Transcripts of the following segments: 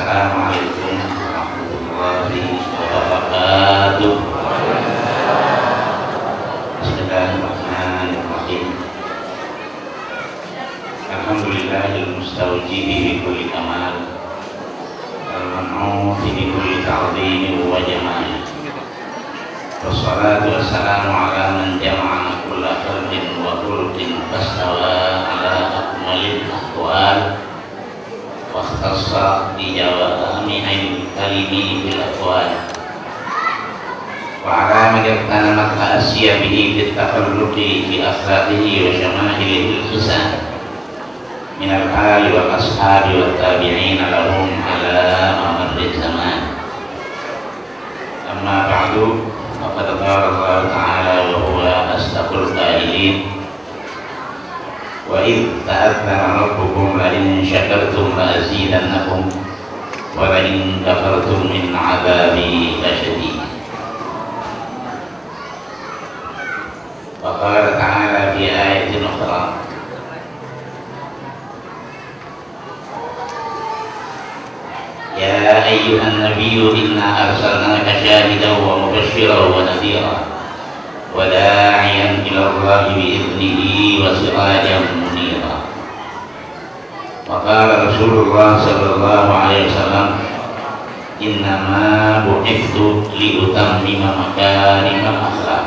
Assalamualaikum warahmatullahi wabarakatuh. Bismillahirrahmanirrahim. Alhamdulillahil mustawjibi bi kulli kamal, al-man'uti bi kulli ta'dhim wa jamal. Wassalatu wassalamu ala man jama'a kulla khalqin wa khulqin fastawa ala akmalil ahwal wa ikhtassa bi jawami'il kalimi bil aqwal wa ala man yaqtana asya bihi fit tafalluqi fi akhlaqihi wa syama'ilil hisan min al-ali wal ashabi wat tabi'ina lahum ala mamarri zaman. Amma ba'du, faqad qala Allah ta'ala wa huwa asdaqul qailin, wa idh ta'adzana rabbukum la in syakartum la azidannakum wa la in kafartum min 'adzabi lasyadid. Wa qala ta'ala fi ayatin ukhra, ya ayyuhan nabiyyu inna arsalnaka syahidan wa mubasysyiran wa nadhira wa da'iyan ila Allahi bi idnihi wa sirajan munira. Wa qala Rasulullah sallallahu alaihi wasallam, innama bu'ithtu li utammima makarimal akhlaq.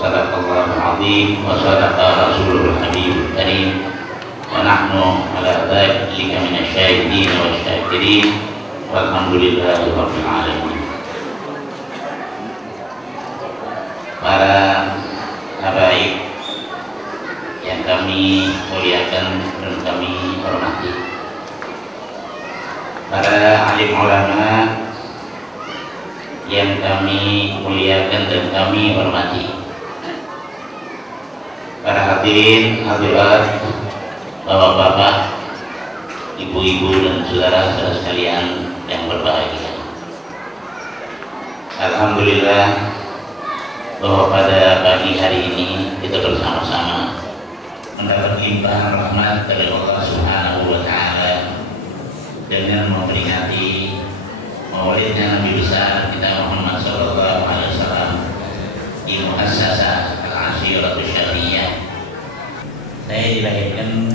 Sadaqallahul azim wa sadaqa rasulul habibul karim. Wa nahnu ala dzalika minasyahidin wa syakirin walhamdulillahi rabbil alamin. Para habaib yang kami muliakan dan kami hormati, para alim ulama yang kami muliakan dan kami hormati, para hadirin hadirat, bapak-bapak, ibu-ibu dan saudara-saudara sekalian yang berbahagia. Alhamdulillah bahwa pada pagi hari ini kita bersama-sama mendapat limpahan rahmat dari Allah Subhanahu wa taala dengan memperingati maulidnya Nabi besar kita Muhammad sallallahu alaihi wasallam di Muassasah Al-Ashiratus Syariah. Saya dilahirkan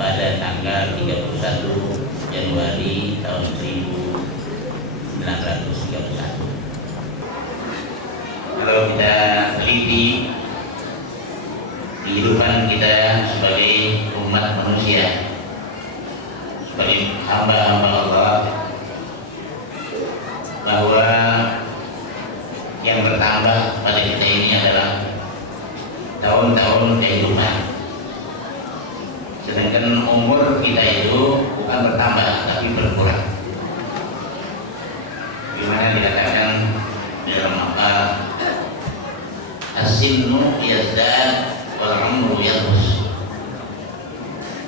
pada tanggal 31 Januari tahun 1931. Kalau kita teliti kehidupan kita sebagai umat manusia, sebagai hamba-hamba Allah, bahwa yang bertambah pada kita ini adalah tahun-tahun kehidupan. Sedangkan umur kita itu bukan bertambah tapi berkurang. Gimana dikatakan dalam apa, as-sinnu yazdad wal umru yanqus.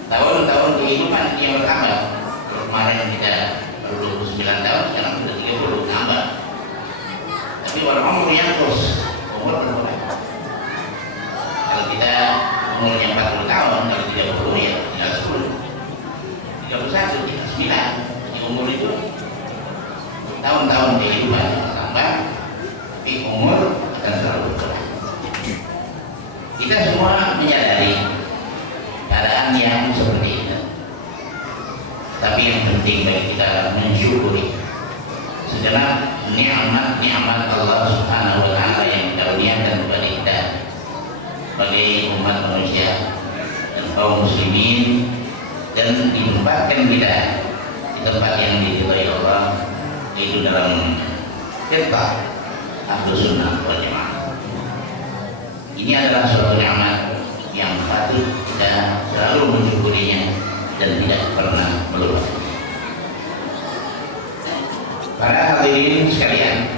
Tahun-tahun kehidupan yang bertambah. Kemarin kita 29 tahun, sekarang sudah 30, tambah. Tapi wal umru yanqus, umur berkurang. Kalau kita umurnya 40 tahun, kalau 30 ya tinggal 10, 31, tinggal 9. Di umur itu tahun-tahun kehidupan tambah, tapi umur akan selalu berkurang. Kita semua menyadari keadaan yang seperti itu, tapi yang penting bagi kita mensyukuri segenap nikmat-nikmat Allah Subhanahu wa taala yang dikaruniakan kepada kita sebagai umat manusia dan kaum muslimin, dan ditempatkan kita di tempat yang diridhai Allah, yaitu dalam fitrah Ahlus Sunnah wal Jamaah. Ini adalah suatu nikmat yang patut kita selalu mensyukurinya dan tidak pernah melupakannya. Para hadirin sekalian,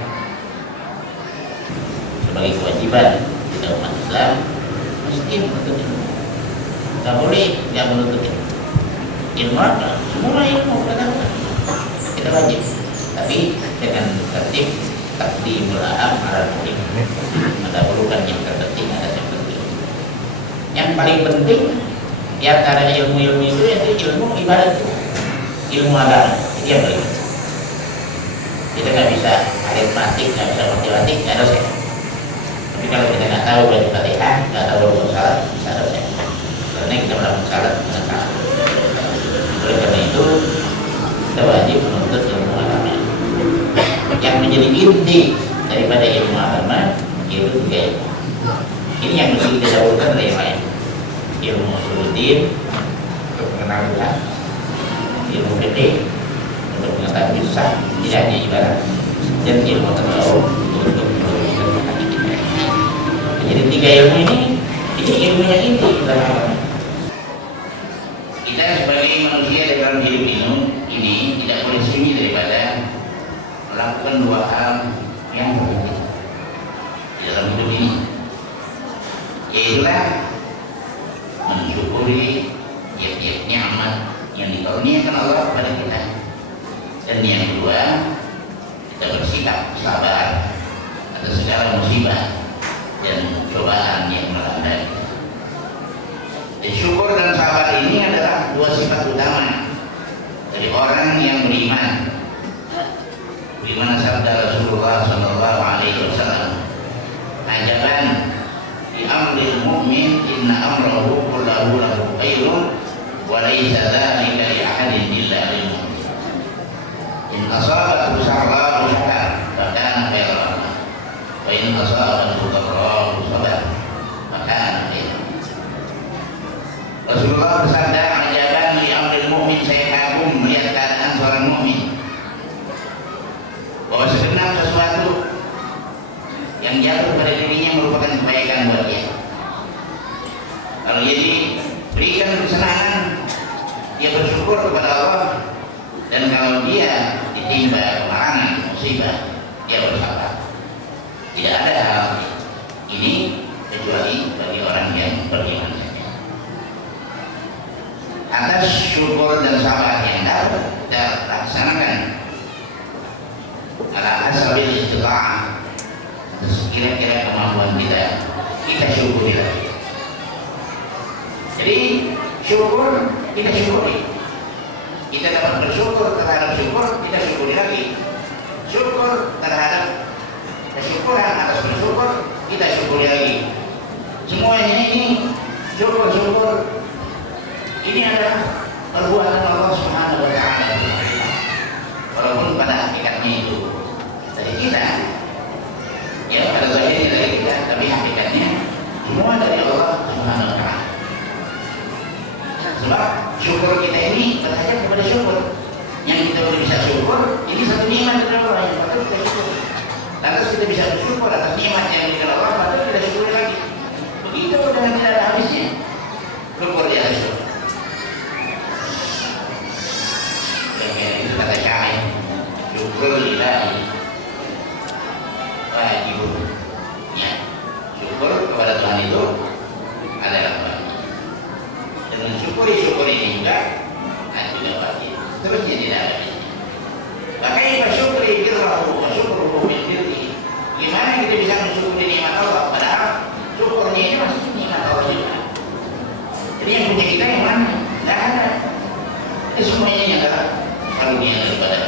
sebagai kewajiban kita umat Islam mesti menuntut ilmu. Tidak boleh tidak menuntut ilmu. Ilmu apa? Semua ilmu kita wajib, tapi dengan tertib takdimul aham ala muhim, mendahulukan yang terpenting atas yang penting. Yang paling penting di antara ilmu-ilmu itu yaitu ilmu ibadat. ilmu agama itu yang paling penting. Kita nggak bisa aritmatik, nggak bisa matematik, nggak dosen. Tapi kalau kita nggak tahu baca Fatihah, nggak tahu baca salat, bisa dosen. Karena kita melakukan salat dengan salah. Oleh karena itu kita wajib menuntut ilmu agama. Yang menjadi inti daripada ilmu agama itu tiga ilmu. Ini yang mesti kita dahulukan dari yang lain. Ilmu usuluddin untuk mengenal Tuhan, ilmu fikih untuk mengetahui sah tidaknya ibadah, dan ilmu tasawuf untuk meluruskan hati kita. Jadi tiga ilmu ini ilmu yang inti dalam agama. Kita sebagai manusia dalam hidup ini tidak boleh sunyi daripada melakukan dua hal yang berbeda di dalam hidup ini, yaitu mensyukuri tiap-tiap nikmat yang dikaruniakan Allah kepada kita, dan yang kedua kita bersikap sabar atas segala musibah dan cobaan yang melanda kita. Dan syukur dan sabar ini adalah dua sifat utama dari orang yang beriman. Bagaimana sabda Rasulullah Sallallahu Alaihi Wasallam, ajaban di amril mu'min inna amrahu kullahu lahu khairun wa laysa dzalika li ahadin illa lil mu'min. In asabathu sarra'u syakara fa kana khairan lahu wa in asabathu dharra'u sabara fa kana khairan. Rasulullah bersabda, ajaban li amril mu'min, saya kagum melihat keadaan seorang mukmin, bahwa segenap sesuatu yang jatuh pada dirinya merupakan kebaikan buat dia. Kalau dia diberikan kesenangan, dia bersyukur kepada Allah, dan kalau dia ditimpa kemalangan, musibah, dia bersabar. Tidak ada hal ini kecuali bagi orang yang beriman saja. Atas syukur dan sabar yang dapat kita laksanakan ala hasabil istita'ah, kira-kira kemampuan kita syukuri lagi. Jadi syukur, kita syukuri. Kita dapat bersyukur terhadap syukur, kita syukuri lagi. Syukur terhadap kesyukuran atas bersyukur, kita syukuri lagi. Semuanya ini syukur. Ini adalah perbuatan Allah Subhanahu wa Ta'ala. Walaupun pada hakikatnya itu dari kita, ya pada zahirnya dari kita, tapi hakikatnya semua dari Allah Subhanahu wa Ta'ala. Sebab syukur kita ini berhajat kepada syukur. Yang kita boleh bisa syukur, ini satu nikmat dari Allah yang patut kita syukur. Lantas kita bisa bersyukur atas nikmat yang diberikan Allah, patut kita syukuri lagi. Begitu dengan tidak ada habisnya. Syukur di atas syukur. Itu kata syair, syukur lillahi wajibun. Ya, syukur kepada Tuhan itu adalah wajib. Dan mensyukuri ini juga wajib. Terusnya tidak ada. Makanya bersyukuri birrahu wa syukruhu min birrihi. Gimana kita bisa mensyukuri nikmat Allah padahal syukurnya ini masih nikmat Allah juga. Jadi yang punya kita yang mana? Tidak ada. Ini semuanya yang adalah karunia daripada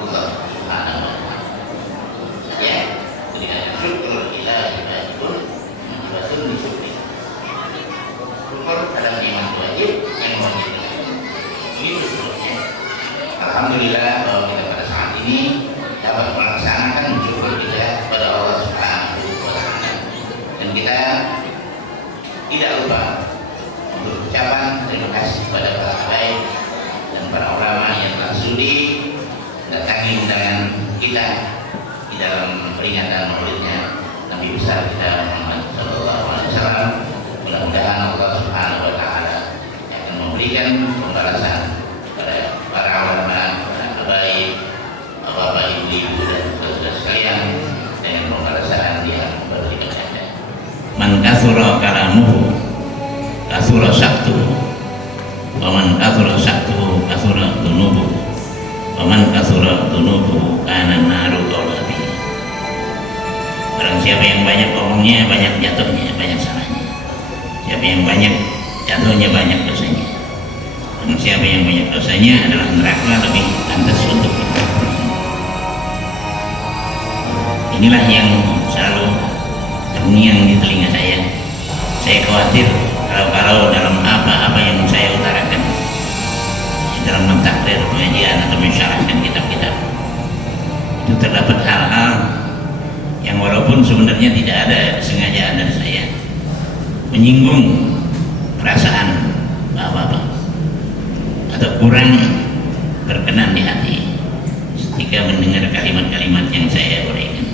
Allah Subhanahu wa Ta'ala. Ya, dengan syukur ilahi wajibun menjibatun disyukri. Syukur adalah nikmat wajib yang wajib. Begitu seterusnya. Alhamdulillah bahwa kita pada saat ini dapat melaksanakan syukur kita kepada Allah Subhanahu wa Ta'ala. Dan kita tidak lupa untuk ucapan terima kasih kepada para habaib dan para ulama yang telah sudi datangi undangan kita di dalam peringatan maulidnya Nabi besar kita Muhammad Sallallahu Alaihi Wasallam. Mudah-mudahan Allah Subhanahu Wa Taala akan memberikan pembalasan kepada para ulama, para habaib, bapak, ibu, dan saudara sekalian dengan pembalasan yang berbeda. Man kasura kalamuhu kasura syaktuhu, waman kasura syaktuhu kasura dunubuhu, waman kasura dunubuhu kana naru qawlati. Barang siapa yang banyak omongnya, banyak jatuhnya, banyak salahnya. Siapa yang banyak jatuhnya, banyak dosanya. siapa yang banyak dosanya adalah neraka lebih pantas untuk inilah yang selalu terngiang di telinga saya. Saya khawatir kalau dalam apa yang saya utarakan dalam mentakrir pengajian atau mensyarahkan kitab-kitab itu terdapat hal-hal yang walaupun sebenarnya tidak ada kesengajaan dari saya menyinggung perasaan bapak-bapak atau kurang berkenan di hati ketika mendengar kalimat-kalimat yang saya uraikan,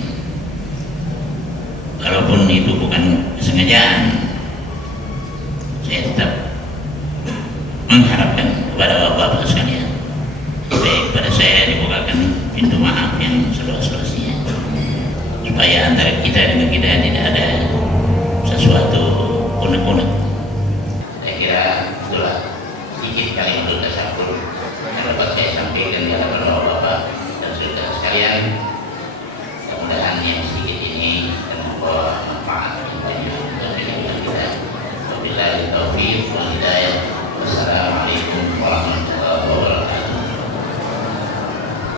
walaupun itu bukan kesengajaan. Saya tetap mengharapkan kepada bapak-bapak sekalian baik pada saya dibukakan pintu maaf yang seluas-luasnya supaya antara kita dengan kita tidak ada sesuatu unek-unek. Saya kira itulah sedikit kali untuk tasakur yang dapat saya sampaikan di hadapan bapak-bapak dan saudara sekalian.